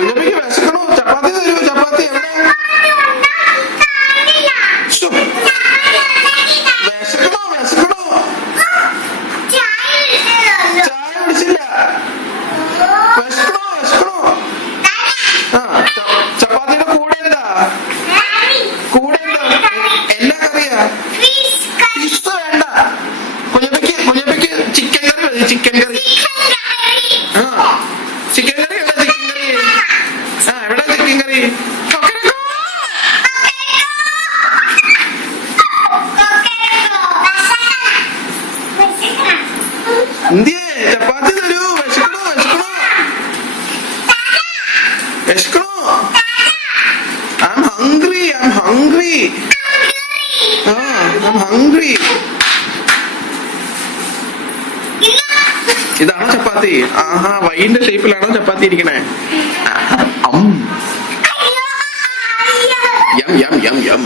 കുഞ്ഞപ്പിക്ക് വിശക്കണോ? ചപ്പാത്തി തരൂ. ചപ്പാത്തി എവിടെ? വിശക്കണോ? വിശക്കണോ? ചായ കുടിച്ചില്ല. വിശക്കണോ? വിശക്കണോ? ആ, ചപ്പാത്തിയുടെ കൂടെ എന്താ? കൂടെ എന്താ? എന്നാ കറിയാ? ഫിഷ് വേണ്ട. കുഞ്ഞപ്പിക്ക് ചിക്കൻ കറി മതി. ചിക്കൻ കറി. ആ, ചിക്കൻ കറി എവിടെ? ചിക്കൻ കറി. ആ, എവിടെ ചിക്കൻ കറി? എന്തിയേ? ചപ്പാത്തി തരൂ. വിശക്കണോ? വിശക്കണോ? വിശക്കണോ? I'm hungry. I'm hungry. I'm hungry. ഇതാണോ ചപ്പാത്തി? ആഹാ, വൈകിന്റെ ഷേപ്പിലാണോ ചപ്പാത്തി ഇരിക്കണേ? യം യം യം യം.